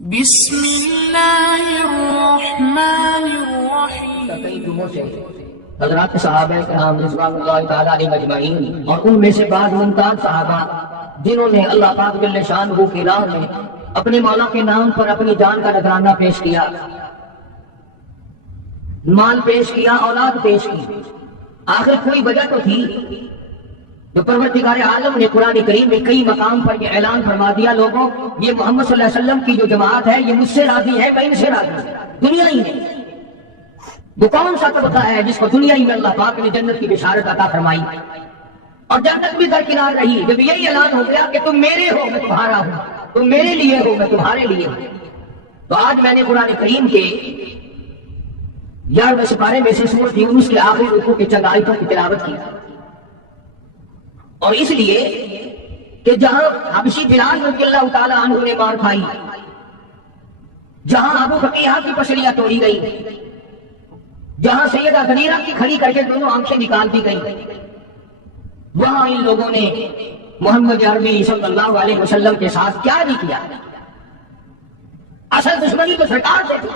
بسم اللہ الرحمن الرحیم۔ کئی جمعوں سے حضرات صحابہ کرام رضوان اللہ تعالیٰ علیہ مجمعین اور ان میں سے بعض ممتاز صحابہ جنہوں نے اللہ پاک جل شانہ کی راہ میں اپنے مولا کے نام پر اپنی جان کا نذرانہ پیش کیا، مال پیش کیا، اولاد پیش کی، آخر کوئی وجہ تو تھی۔ تو پروردگار عالم نے قرآن کریم میں کئی مقام پر یہ اعلان فرما دیا، لوگوں یہ محمد صلی اللہ علیہ وسلم کی جو جماعت ہے یہ مجھ سے راضی ہے، میں ان سے راضی ہوں، دنیا ہی میں۔ وہ کون سا طبقہ ہے جس کو دنیا ہی میں اللہ پاک نے جنت کی بشارت عطا فرمائی اور جنت بھی درکنار رہی؟ جب یہی اعلان ہو گیا کہ تم میرے ہو میں تمہارا ہوں، تم میرے لیے ہو میں تمہارے لیے ہوں، تو آج میں نے قرآن کریم کے 11ویں سپارے میں سے سورۃ یونس کے آخری رکوع کی چند آیتوں کی تلاوت کی، اور اس لیے کہ جہاں حبشی بلال رضی اللہ تعالی عنہ نے مار کھائی، جہاں ابو فقیہ کی پسلیاں توڑی گئی، جہاں سیدہ غنیرہ کی کھڑی کر کے دونوں آنکھیں نکال دی گئی، وہاں ان لوگوں نے محمد عربی صلی اللہ علیہ وسلم کے ساتھ کیا نہیں کیا؟ اصل دشمنی تو سرکار سے تھی،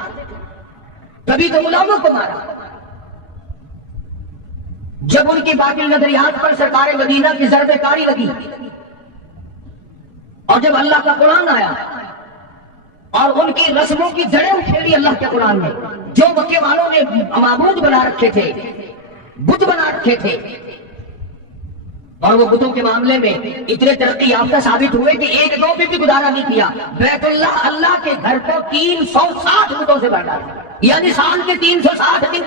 کبھی تو غلاموں کو مارا۔ جب ان کی باطل نظریات پر سرکار مدینہ کی ضرب کاری لگی اور جب اللہ کا قرآن آیا اور ان کی رسموں کی جڑیں اکھیڑی اللہ کے قرآن میں، جو مکے والوں نے معبود بنا رکھے تھے، بت بنا رکھے تھے، اور وہ بتوں کے معاملے میں اتنے ترقی یافتہ ثابت ہوئے کہ ایک دو بھی گزارا نہیں کیا۔ بیت اللہ کے گھر کو 360 بتوں سے بھر ڈالا، یعنی سال کے 360 دن،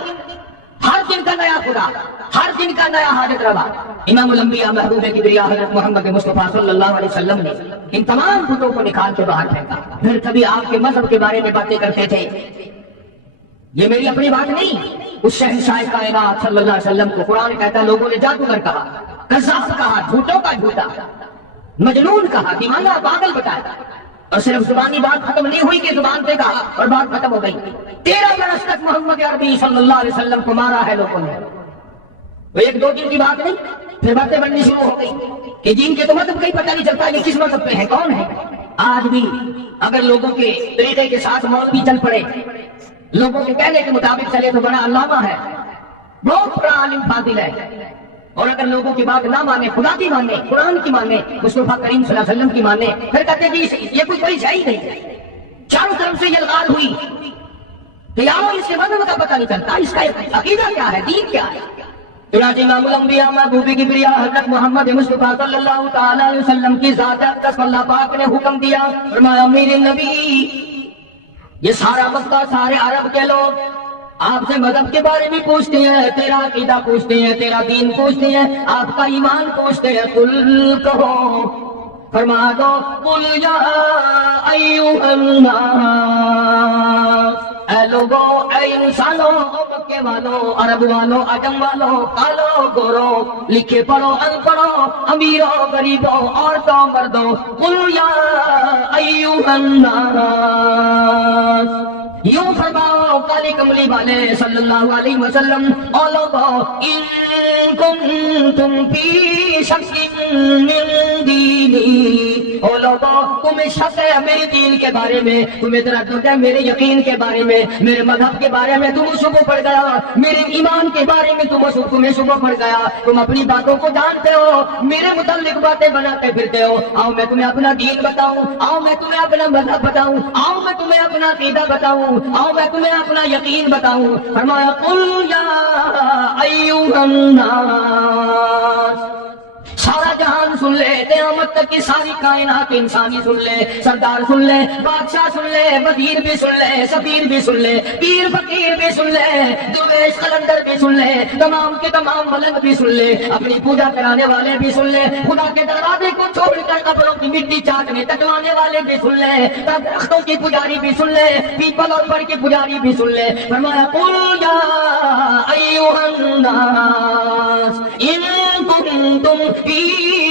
ہر دن کا نیا خدا، ہر دن کا نیا حاجت روا۔ امام الانبیاء محبوب کبریا حضرت محمد مصطفیٰ صلی اللہ علیہ وسلم نے ان تمام بتوں کو نکال کے باہر پھینکا۔ پھر کبھی آپ کے مذہب کے بارے میں باتیں کرتے تھے، یہ میری اپنی بات نہیں، اس شہنشاہ کائنات صلی اللہ علیہ وسلم کو قرآن کہتا ہے لوگوں نے جادوگر کہا، کذاب کہا، جھوٹوں کا جھوٹا، مجنون کہا، دیوانہ، پاگل بتایا، اور صرف زبانی بات ختم نہیں ہوئی کہ زبان پہ کہا اور بات ختم ہو گئی۔ 13 برس تک محمد عربی صلی اللہ علیہ وسلم کو مارا ہے لوگوں نے، وہ ایک دو دن کی بات نہیں، پھر باتیں بننی شروع ہو گئی کہ جن کے تو مذہب کا ہی پتہ نہیں چلتا یہ کس مذہب پہ ہے، کون ہے۔ آج بھی اگر لوگوں کے طریقے کے ساتھ مولوی چل پڑے، لوگوں کے کہنے کے مطابق چلے تو بڑا علامہ ہے، بہت بڑا عالم فاضل ہے، اور اگر لوگوں کی بات نہ مانے، خدا کی مانے، قرآن کی مانے، مصطفیٰ کریم صلی اللہ علیہ وسلم کی مانے، پھر کہتے جی یہ کوئی شے ہی نہیں۔ چاروں طرف سے یہ الغار ہوئی کہ یارو اس کے مذہب کا پتہ نہیں چلتا، اس کا عقیدہ کیا ہے، دین کیا ہے۔ چنانچہ امام الانبیاء محبوب کبریا حضرت محمد مصطفیٰ صلی اللہ تعالی علیہ وسلم کی ذات اقدس اللہ پاک نے حکم دیا، فرمایا امیر نبی، یہ سارا مکہ، سارے عرب کے لوگ آپ سے مذہب کے بارے میں پوچھتے ہیں، تیرا عقیدہ پوچھتے ہیں، تیرا دین پوچھتے ہیں، آپ کا ایمان پوچھتے ہیں، قل کہو، فرما دو، قل یا ایھا الناس، اے لوگو، اے انسانوں، مکے والوں، عرب والوں، عجم والوں، کالو گورو، لکھے پڑھو ان پڑھو، امیروں غریبوں، عورتوں مردوں، قل یا ایھا الناس، یوں فرماؤ کالی کملی والے صلی اللہ علیہ وسلم، او لوگو، ان کنتم فی شک من دینی، او لوگو تمہیں شک ہے میرے دین کے بارے میں، تمہیں تردد ہے میرے یقین کے بارے میں، میرے مذہب کے بارے میں تمہیں شبہ پڑ گیا، میرے ایمان کے بارے میں تمہیں شبہ پڑ گیا، تم اپنی باتوں کو جانتے ہو، میرے متعلق باتیں بناتے پھرتے ہو، آؤ میں تمہیں اپنا دین بتاؤں، آؤ میں تمہیں اپنا مذہب بتاؤں، آؤ میں تمہیں اپنا عقیدہ بتاؤں، آؤ میں تمہیں اپنا یقین بتاؤں۔ فرمایا قل یا ایھا الناس، سارا جہان سن لے، قیامت تک کی ساری کائنات انسانی سن لے، سردار سن لے، بادشاہ سن لے، وزیر بھی سن لے، سفیر بھی سن لے، پیر فقیر بھی سن لے، درویش قلندر بھی سن لے، تمام کے تمام ملک بھی سن لے، اپنی پوجا کرانے والے بھی سن لے، خدا کے دروازے کو چھوڑ کر قبروں کی مٹی چاٹنے ٹٹوانے والے بھی سن لے، درختوں کی پجاری بھی سن لے، پیپل اور بڑ کی پجاری بھی سن لے۔ فرمایا قل یا ایھا الناس ان کنتم فی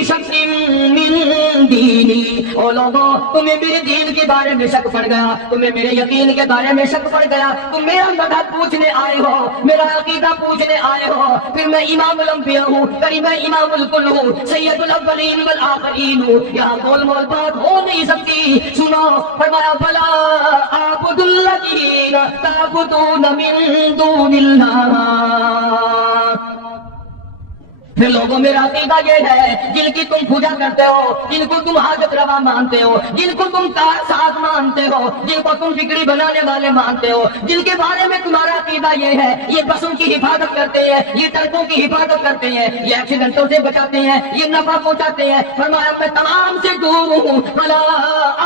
شک من دینی، او لوگو تمہیں میرے دین کے بارے میں شک پڑ گیا، تمہیں میرے یقین کے بارے میں شک پڑ گیا، تم میرا مذہب پوچھنے آئے ہو، میرا عقیدہ پوچھنے آئے ہو، پھر میں امام الانبیاء ہوں، پھر میں امام الکل ہوں، سید الاولین والآخرین ہوں، یہاں گول مول بات ہو نہیں سکتی۔ سنو، فرمایا بلا اعبدوا الذین تعبدون من دون اللہ. پھر لوگوں میرا عقیدہ یہ ہے جن کی تم پوجا کرتے ہو، جن کو تم حاجت روا مانتے ہو، جن کو تم ساتھ مانتے ہو، جن کو تم فکری بنانے والے مانتے ہو، جن کے بارے میں تمہارا عقیدہ یہ ہے یہ بسوں کی حفاظت کرتے ہیں، یہ ٹرکوں کی حفاظت کرتے ہیں، یہ ایکسیڈنٹوں سے بچاتے ہیں، یہ نفع پہنچاتے ہیں، فرمایا میں تمام سے دور ہوں. فلا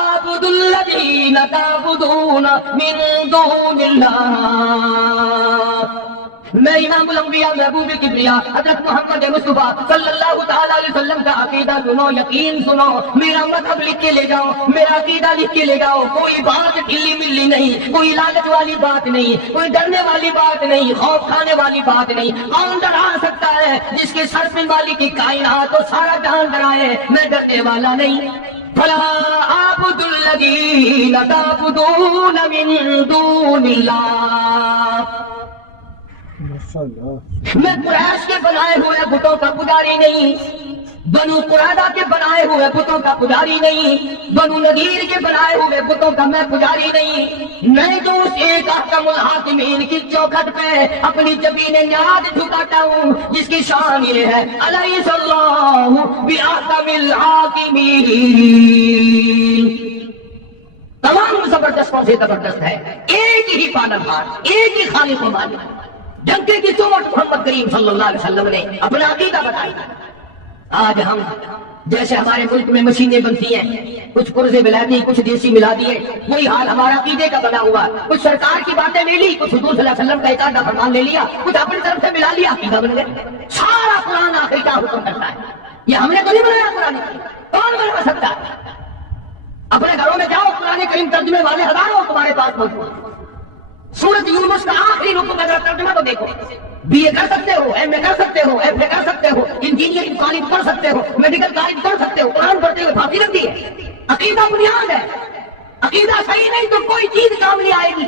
اعبد الذین تعبدون من دون اللہ. میں امام الانبیاء محبوب کبریا حضرت محمد مصطفیٰ صلی اللہ تعالیٰ علیہ وسلم کا عقیدہ سنو، یقین سنو، میرا مذہب لکھ کے لے جاؤ، میرا عقیدہ لکھ کے لے جاؤ. کوئی بات ڈھیلی ملی نہیں، کوئی لالچ والی بات نہیں، کوئی ڈرنے والی بات نہیں، خوف کھانے والی بات نہیں. کون ڈرا سکتا ہے؟ جس کے سر پہ والی کی کائنات تو سارا جہان ڈرائے. میں ڈرنے والا نہیں. فلا اعبد الذین تعبدون من دون اللہ. میں قریش کے بنائے ہوئے بتوں کا پجاری نہیں، بنو قریظہ کے بنائے ہوئے بتوں کا پجاری نہیں، بنو نذیر کے بنائے ہوئے بتوں کا میں پجاری نہیں. میں جو اس ایک احکم الحاکمین کی چوکھٹ پہ اپنی جبین نیاز جھکاتا ہوں جس کی شان یہ ہے الیس اللہ باحکم الحاکمین. تمام زبردستوں سے زبردست ہے، ایک ہی پالنہار، ایک ہی خالق و مالک. جنگ کی چوٹ محمد کریم صلی اللہ علیہ وسلم نے اپنا عقیدہ بتایا. آج ہم جیسے ہمارے ملک میں مشینیں بنتی ہیں، کچھ پرزے ملا دی، کچھ دیسی ملا دیے، وہی حال ہمارا عقیدے کا بنا ہوا. کچھ سرکار کی باتیں لے لی، کچھ حضور صلی اللہ علیہ وسلم کا ایک آدھا فرمان لے لیا، کچھ اپنی طرف سے ملا لیا، عقیدہ بن گیا. سارا قرآن آخر کیا حکم کرتا ہے؟ یہ ہم نے تو نہیں بنایا قرآن، کون بنا سکتا ہے؟ اپنے گھروں میں جاؤ، قرآن کریم ترجمے والے ہزاروں تمہارے پاس موجود. سورۃ یونس کا آخری رکن اگر ترجمہ تو دیکھو. بی اے کر سکتے ہو، ایم اے کر سکتے ہو، ایف اے کر سکتے ہو، انجینئرنگ کالج پڑھ سکتے ہو، میڈیکل کالج پڑھ سکتے ہو، قرآن پڑھتے ہوئے پھانسی لگتی ہے. عقیدہ بنیاد ہے، عقیدہ صحیح نہیں تو کوئی چیز کام نہیں آئے گی.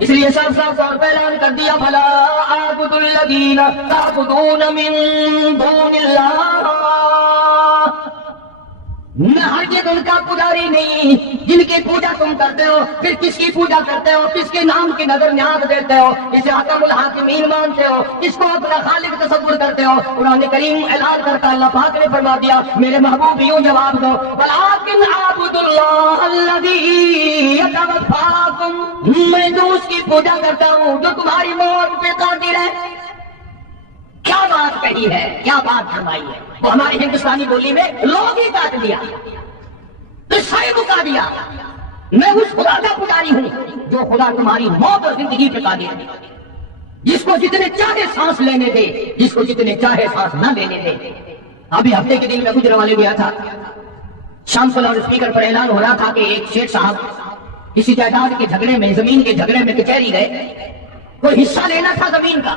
اس لیے صاف صاف طور پہ اعلان کر دیا فلا اعبد الذین تعبدون من دون اللہ. میں ہرگز ان کا پجاری نہیں جن کی پوجا تم کرتے ہو. پھر کس کی پوجا کرتے ہو؟ کس کے نام کی نظر نیاز دیتے ہو؟ اسے حکم الحاکمین مانتے ہو؟ کس کو اپنا خالق تصور کرتے ہو؟ قرآن کریم اعلان کرتا اللہ پاک نے فرما دیا میرے محبوب یوں جواب دو ولکن اعبد اللہ الذی یتوفاکم. میں تو اس کی پوجا کرتا ہوں جو تمہاری موت پہ قادر ہے. کیا بات کہی ہے، کیا بات فرمائی ہے. وہ ہماری ہندوستانی بولی میں لوگ ہی کاٹ دیا، عیسائی کو کاٹ دیا. میں اس خدا کا پجاری ہوں جو خدا تمہاری موت اور زندگی پہ قادر ہے، جس کو جتنے چاہے سانس لینے دے، جس کو جتنے چاہے سانس نہ لینے دے. ابھی ہفتے کے دن میں گجرانوالے گیا تھا، شام کو لاؤڈ اسپیکر پر اعلان ہو رہا تھا کہ ایک شیخ صاحب کسی جائیداد کے جھگڑے میں، زمین کے جھگڑے میں کچہری گئے. کوئی حصہ لینا تھا زمین کا،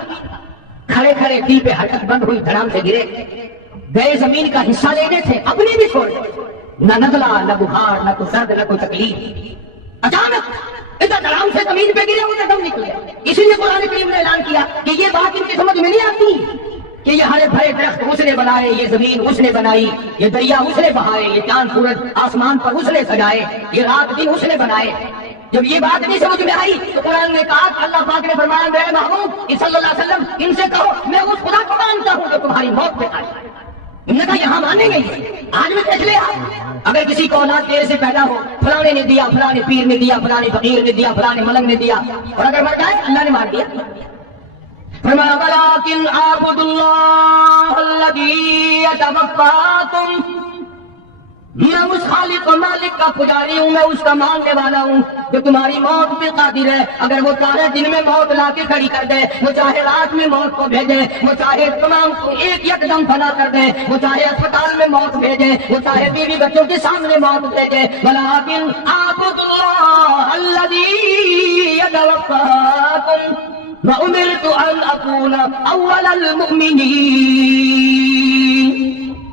کھڑے کھڑے دل پہ حرکت بند ہوئی، دھڑام سے گرے. گئے زمین کا حصہ لینے تھے، اپنی بھی چھوڑ دے. نہ نزلہ، نہ بخار، نہ کوئی درد، نہ کوئی تکلیف. اچانک ادھر دھڑام سے زمین پہ گرے، ادھر دم نکل گیا. اسی لیے قرآن کریم نے اعلان کیا کہ یہ بات ان کی سمجھ میں نہیں آتی کہ یہ ہرے بھرے درخت اس نے بنائے، یہ زمین اس نے بنائی، یہ دریا اس نے بہائے، یہ چاند سورج آسمان پر اس نے سجائے، یہ رات دن اس نے بنائے. جب یہ بات نہیں سمجھ میں آئی تو قرآن نے کہا، اللہ پاک نے فرمایا میرے محبوب صلی اللہ علیہ وسلم ان سے کہو میں اس خدا کو مانتا ہوں جو تمہاری موت پہ قادر ہے. انہوں نے کہا یہاں مانیں گے. آج بھی دیکھ لے آپ، اگر کسی کو اولاد تیرے سے پیدا ہو، فلانے نے دیا، فلانے پیر نے دیا، فلانے فقیر نے دیا، فلانے ملنگ نے دیا، اور اگر مر جائے اللہ نے مار دیا. فرمایا ولکن اعبد اللہ الذی یتوفاکم. میں اس خالق و مالک کا پجاری ہوں، میں اس کا ماننے والا ہوں جو تمہاری موت پہ قادر ہے. اگر وہ چاہے دن میں موت لا کے کھڑی کر دے، وہ چاہے رات میں موت کو بھیجے، وہ چاہے تمام کو ایک یکدم فنا کر دے، وہ چاہے اسپتال میں موت بھیجے، وہ چاہے بیوی بچوں کے سامنے موت بھیجے. ولکن اعبد اللہ الذی یتوفاکم وامرت ان اکون اول المؤمنین.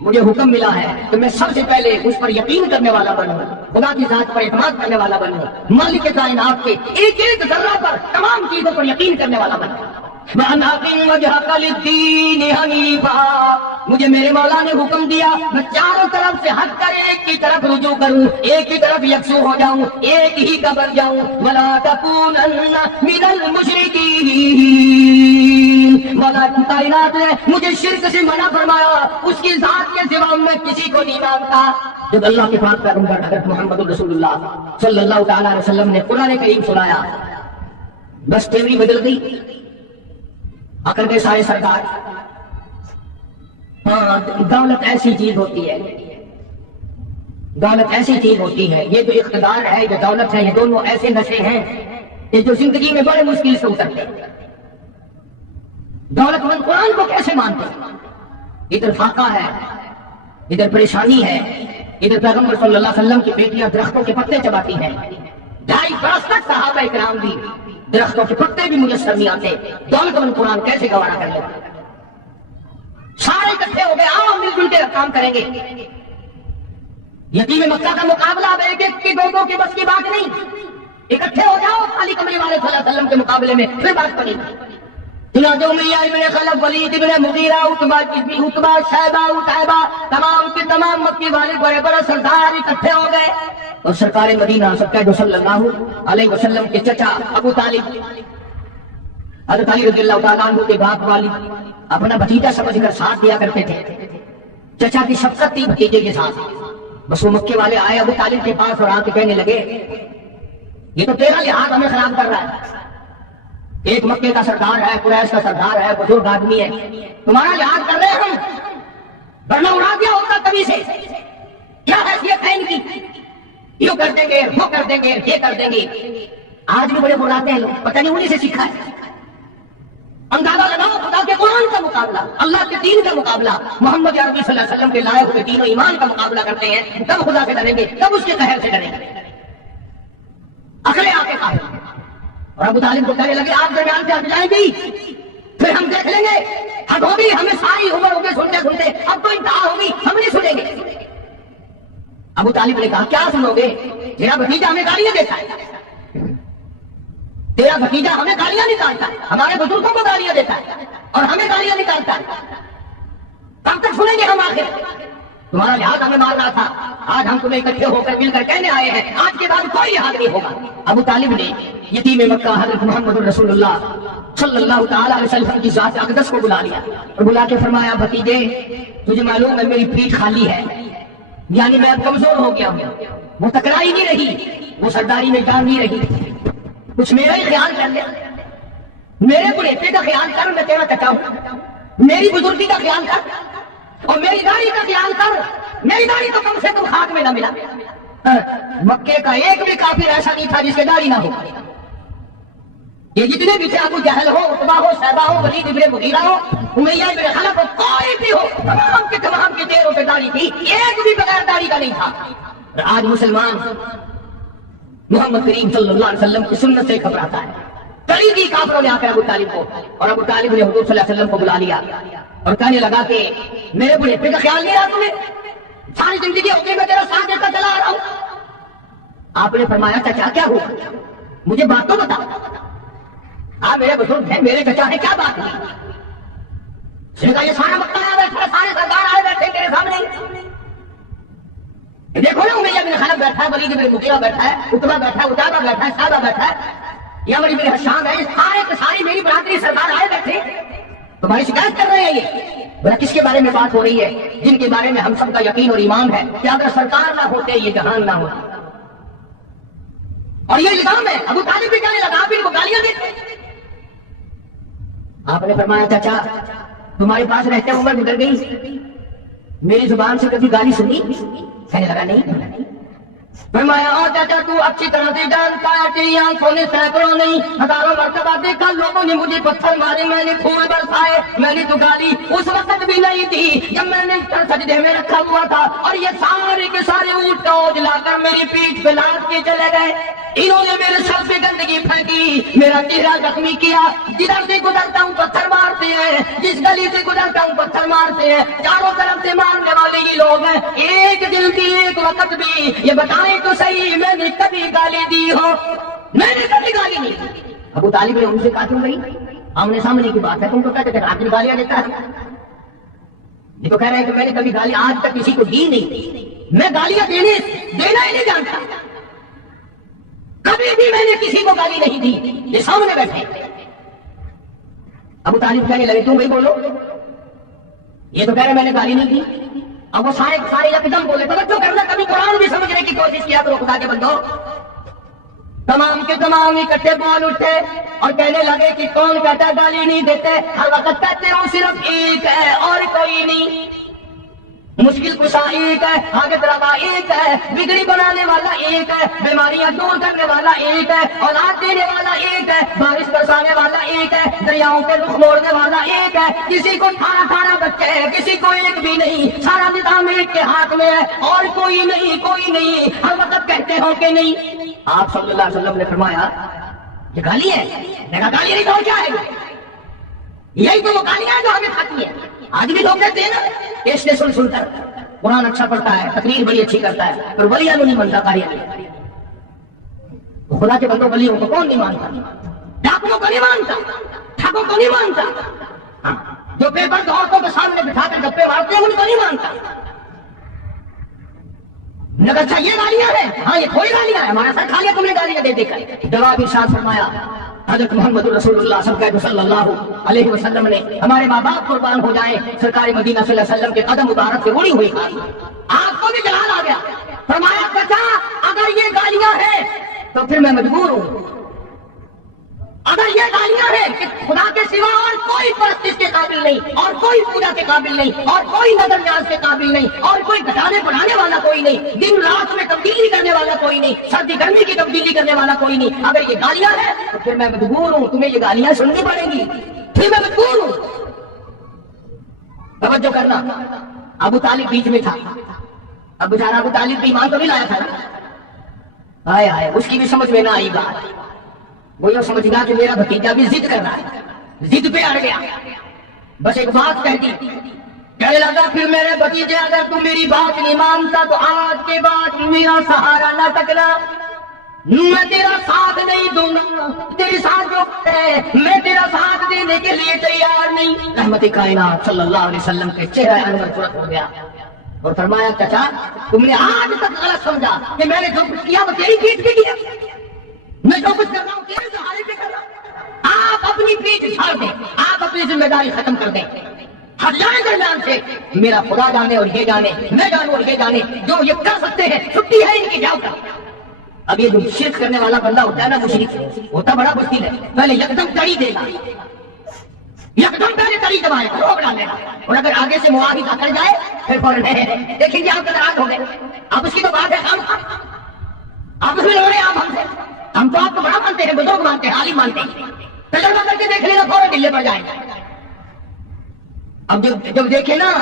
مجھے حکم ملا ہے کہ میں سب سے پہلے اس پر یقین کرنے والا بنوں، خدا کی ذات پر اعتماد کرنے والا بنوں، مالک کائنات کے ایک ایک ذرہ پر، تمام چیزوں پر یقین کرنے والا بنوں. وَأَنْ أَقِمْ وَجْهَكَ لِلدِّينِ حَنِيفًا، مجھے میرے مولا نے حکم دیا میں چاروں طرف سے ہٹ کر ایک کی طرف رجوع کروں، ایک کی طرف یکسو ہو جاؤں، ایک ہی کا بن جاؤں. وَلَا تَكُونَنَّ مِنَ الْمُشْرِكِينَ، مولا کائنات نے مجھے شرک سے منع فرمایا، اس کی ذات کے سوا میں کسی کو نہیں مانتا. جب اللہ کے پاک پیغمبر حضرت محمد رسول اللہ صلی اللہ تعالی علیہ وسلم نے قرآن کریم سنایا، بس تیوری بدل گئی. اکڑ کے سارے سرکار. ہاں، دولت ایسی چیز ہوتی ہے، دولت ایسی چیز ہوتی ہے، یہ جو اقتدار ہے، جو دولت ہے، یہ دونوں ایسے نشے ہیں کہ جو زندگی میں بڑے مشکل سے اترتے ہیں. دولت مند قرآن کو کیسے مانتے ہیں؟ ادھر فاقہ ہے، ادھر پریشانی ہے، ادھر پیغمبر صلی اللہ علیہ وسلم کی بیٹیاں درختوں کے پتے چباتی ہیں. 2.5 برس تک صحابہ کرام بھی درختوں کے پتے بھی میسر نہیں آتے. دولت مند قرآن کیسے گوارا کر لے؟ سارے اکٹھے ہو گئے، آؤ مل جل کے کام کریں گے. یتیم مکہ کا مقابلہ اب ایک ایک کی دو کی بس کی بات نہیں. اکٹھے ہو جاؤ خالی کمرے والے صلی اللہ علیہ وسلم کے مقابلے میں، پھر بات کریں گے. چنانچہ امیہ ابن خلف، ولید ابن مغیرہ، عتبہ شیبہ، عتیبہ، تمام کے تمام مکی والے بڑے بڑے سردار اکٹھے ہو گئے. اور سرکار مدینہ صلی اللہ علیہ وسلم کے چچا ابو طالب، حضرت علی رضی اللہ تعالیٰ عنہ کے باپ والد اپنا بھتیجا سمجھ کر ساتھ دیا کرتے تھے. چچا کی شفقت تھی بھتیجے کے ساتھ. بس وہ مکے والے آئے ابو طالب کے پاس اور آ کے کہنے لگے یہ تو تیرا لحاظ ہمیں خراب کر رہا ہے. ایک مکے کا سردار ہے، قریش کا سردار ہے، بزرگ آدمی ہے، تمہارا لحاظ کر رہے ہیں ہم، ورنہ اڑا دیا ہوتا کبھی سے. کیا حیثیت ہے ان کی؟ یوں کر دیں گے، وہ کر دیں گے، یہ کر دیں گے. آج بھی بڑے بلاتے ہیں لوگ، پتہ نہیں انہیں سے سیکھا ہے. اندازہ لگاؤ خدا کے قرآن کا مقابلہ، اللہ کے دین کا مقابلہ، محمد عربی صلی اللہ علیہ وسلم کے لائے ہوئے دین و ایمان کا مقابلہ کرتے ہیں، تب خدا سے ڈریں گے، تب اس کے قہر سے ڈریں گے. عقلیں آ کے قابل. اور ابو طالب کو کہنے لگے آپ درمیان سے ہٹ جائیں گی پھر ہم دیکھ لیں گے. حد ہوگی، ہمیں ساری عمر ہو گئی سنتے سنتے، اب تو انتہا ہوگی، ہم نہیں سنیں گے. ابو طالب نے کہا کیا سنو گے؟ تیرا بھتیجا ہمیں گالیاں دیتا ہے، تیرا بھتیجا ہمیں گالیاں نکالتا ہے، ہمارے بزرگوں کو گالیاں دیتا ہے اور ہمیں گالیاں نکالتا ہے. کب تک سنیں گے ہم؟ آخر تمہارا لحاظ ہمیں مار رہا تھا، آج ہم تمہیں اکٹھے ہو کر مل کر کہنے آئے ہیں آج کے بعد کوئی لحاظ نہیں ہوگا. ابو طالب نے یتیم مکہ حضرت محمد رسول اللہ صلی اللہ تعالی علیہ وسلم کی ذات اقدس کو بلا لیا اور بلا کے فرمایا بھتیجے تجھے معلوم ہے میری پیٹھ خالی ہے، یعنی میں اب کمزور ہو گیا ہوں، وہ تکرائی نہیں رہی، وہ سرداری میں جان نہیں رہی، کچھ میرا ہی خیال کر لے، میرے بڑھیپے کا خیال کر، میں تیرا چچا ہوں، میری بزرگی کا خیال کر اور میری داڑھی کا خیال کر. میری داڑھی تو کم سے کم ہاتھ میں نہ ملا. مکے کا ایک بھی کافر ایسا نہیں تھا جس کے داڑھی نہ ہو. یہ جتنے بھی تھے، ابو جہل ہو، عتبہ ہو، شیبہ ہو، ولید ابن مغیرہ ہو، امیہ ابن خلف ہو، کوئی بھی ہو، تمام کے چہروں پہ داڑھی تھی، ایک بھی بغیر داڑھی کا نہیں تھا. آج مسلمان محمد کریم صلی اللہ علیہ وسلم کی سنت سے گھبراتا ہے. کڑی دی کافروں نے آ کر ابو طالب کو، اور ابو طالب نے حضور صلی اللہ علیہ وسلم کو بلا لیا اور کہنے لگا کہ میرے بڑھیپے کا خیال نہیں رہا تمہیں، ساری زندگی ہو گئی میں تیرا ساتھ دیتا چلا آ رہا ہوں. آپ نے فرمایا چچا کیا ہوا؟ مجھے بات تو بتا. آپ میرے بزرگ ہیں، میرے چچا ہیں، کیا بات ہے؟ اس نے کہا یہ سارا مکہ آیا بیٹھا، سارے سردار آئے بیٹھے میرے سامنے. دیکھو نا امیہ بن خلف بیٹھا ہے، ولید بن مغیرہ بیٹھا ہے، عتبہ بیٹھا ہے، عتیبہ بیٹھا ہے، شیبہ بیٹھا ہے، یا عمر بن ہشام ہے، سارے کے ساری میری برادری سردار آئے بیٹھے، تمہاری شکایت کر رہے ہیں. یہ بڑا کس کے بارے میں بات ہو رہی ہے؟ جن کے بارے میں ہم سب کا یقین اور ایمان ہے کہ اگر سرکار نہ ہوتے یہ جہان نہ ہوتا. اور یہ الزام ہے. ابو طالب بھی کہنے لگا آپ ان کو گالیاں دیتے. آپ نے فرمایا چچا تمہارے پاس رہتے عمر گزر گئی، میری زبان سے کبھی گالی سنی؟ کہنے لگا نہیں. فرمایا چاچا تو اچھی طرح سے جانتا ہے تیری آنکھوں نے سینکڑوں نہیں ہزاروں مرتبہ دیکھا لوگوں نے مجھے پتھر مارے، میں نے پھول برسائے، میں نے تو گالی اس وقت بھی نہیں تھی جب میں نے سجدے میں رکھا ہوا تھا، اور یہ سارے کے سارے اونٹ کا اوج لا کر میری پیٹھ پہ لاد کے چلے گئے. انہوں نے میرے سر پہ گندگی پھینکی، میرا چہرہ زخمی کیا، جدھر سے گزرتا ہوں پتھر مارتے ہیں، جس گلی سے گزرتا ہوں پتھر مارتے ہیں، چاروں طرف سے مارنے والے یہ لوگ ہیں. ایک دن کی ایک وقت بھی یہ بتائیں تو صحیح میں نے کبھی گالی دی ہو؟ میں نے کبھی گالی نہیں. ابو طالب نے ان سے کہا کیوں بھائی آمنے سامنے کی بات ہے، تم تو کہتے تھے آدمی گالیاں دیتا ہے، یہ تو کہہ رہے ہیں کہ میں نے کبھی گالی آج تک کسی کو دی نہیں، میں گالیاں دینا ہی نہیں جانتا، کبھی بھی میں نے کسی کو گالی نہیں دی، یہ سامنے بیٹھے۔ ابو طالب کہنے لگے تم بھائی بولو، یہ تو کہہ رہے میں نے گالی نہیں دی، اب وہ سارے یکدم بولے توجہ کرنا، کبھی قرآن بھی سمجھنے کی کوشش کیا کرو خدا کے بندو۔ تمام کے تمام اکٹھے بول اٹھے اور کہنے لگے کہ کون کہتا گالی نہیں دیتے، ہر وقت کہتے ہو صرف ایک ہے اور کوئی نہیں، مشکل کشا ایک ہے، حاجت روا ایک ہے، بگڑی بنانے والا ایک ہے، بیماریاں دور کرنے والا ایک ہے، اولاد دینے والا ایک ہے، بارش برسانے والا ایک ہے، دریاؤں کے رخ موڑنے والا ایک ہے، کسی کو 18 بچے ہیں، کسی کو ایک بھی نہیں، سارا نظام ایک کے ہاتھ میں ہے اور کوئی نہیں، کوئی نہیں، ہر وقت کہتے ہو کہ نہیں۔ آپ صلی اللہ علیہ وسلم نے فرمایا یہ گالی ہے، میں کہا گالی نہیں تو کیا ہے، یہی تو وہ گالیاں ہیں جو ہمیں کھاتی ہیں۔ آج بھی لوگ کہتے ہیں نا کیسے سن کر قرآن اچھا پڑھتا ہے، تقریر بڑی اچھی کرتا ہے، پھر ولیاں نہیں مانتا، خدا کے بندوں ولیوں کو کون نہیں مانتا، ڈاکوؤں کو نہیں مانتا، ٹھگوں کو نہیں مانتا، جو بے برد عورتوں کے سامنے بٹھا کر گپے مارتے ہیں ان کو نہیں مانتا۔ اچھا یہ گالیاں ہیں، ہاں یہ تھوڑی گالیاں ہیں، ہمارا سر کھا لیا تم نے گالیاں دے دے کر۔ جواب ارشاد فرمایا حضرت محمد رسول اللہ صلی اللہ علیہ وسلم نے، ہمارے ماں باپ قربان ہو جائیں، سرکار مدینہ صلی اللہ علیہ وسلم کے قدم مبارک سے اڑی ہوئی کھائی، آپ کو بھی جلال آ گیا، فرمایا بچا اگر یہ گالیاں ہیں تو پھر میں مجبور ہوں، اگر یہ گالیاں ہیں کہ خدا کے سوا اور کوئی پرستش کے قابل نہیں، اور کوئی پوجا کے قابل نہیں، اور کوئی نظر نیاز کے قابل نہیں، اور کوئی گھٹانے بڑھانے والا کوئی نہیں، دن رات میں تبدیلی کرنے والا کوئی نہیں، سردی گرمی کی تبدیلی کرنے والا کوئی نہیں، اگر یہ گالیاں ہیں تو پھر میں مجبور ہوں، تمہیں یہ گالیاں سننی پڑیں گی، پھر میں مجبور ہوں۔ توجہ کرنا، ابو طالب بیچ میں تھا، اب بیچارہ ابو طالب بھی ایمان تو نہیں لایا تھا نا، آئے آئے اس کی بھی سمجھ میں نہ آئی بات، وہ یہ سمجھ گیا کہ میرا بھتیجا بھی ضد کر رہا ہے، ضد پہ اڑ گیا، بس ایک بات کہہ دی، کہنے لگا پھر میرے بھتیجے اگر تم میری بات نہیں مانتا تو آج کے بعد میرا سہارا نہ تکنا، میں تیرا ساتھ نہیں دوں گا، تیری ساتھ جو ہے میں تیرا ساتھ دینے کے لیے تیار نہیں۔ رحمت کائنات صلی اللہ علیہ وسلم کے چہرہ انور پورت ہو گیا اور فرمایا چچا تم نے آج تک غلط سمجھا کہ میں نے جو کچھ کیا وہ تیری پیٹھ پہ کیا، میں جو کچھ کر رہا ہوں تیرے سہارے پہ کر رہا ہوں، آپ اپنی پیٹھ چھاڑ دیں، آپ اپنی ذمہ داری ختم کر دیں، ہٹ جائیں درمیان سے، میرا خدا جانے اور یہ جانے، میں جانوں اور یہ جانے، جو یہ کر سکتے ہیں چھٹی ہے ان کی جاؤ کا۔ اب یہ جو شرک کرنے والا بندہ ہوتا ہے نا مشرک ہوتا بڑا بستی ہے، پہلے یکدم تڑی دے گا، یکدم پہلے تڑی دبائے گا، روک ڈالے گا، اور اگر آگے سے معاوضہ کر جائے پھر فوراً دیکھیں گے آپ کا ناراض ہو گئے، اب اس کی تو بات ہے خام آپ اس میں لڑ رہے ہیں، آپ ہم سے، ہم تو آپ کو بڑا مانتے ہیں، بزرگ مانتے ہیں، عالم مانتے ہیں، تجربہ کر کے دیکھ لینا فوراً دلے پڑ جائیں گے۔ اب جب دیکھے نا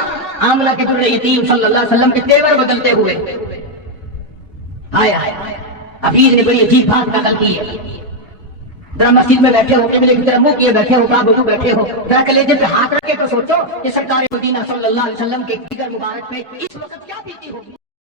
آمنہ کے در یتیم صلی اللہ علیہ وسلم کے تیور بدلتے ہوئے، آیا حفیظ نے بڑی عجیب بات نقل کی ہے، ذرا مسجد میں بیٹھے ہو، قبلے کی طرف منہ کیے بیٹھے ہو، وضو بیٹھے ہو، ذرا کلیجے پہ ہاتھ رکھ کے تو سوچو کہ سرکار مدینہ صلی اللہ علیہ وسلم کے جگر مبارک پہ اس وقت کیا بیتی ہوگی۔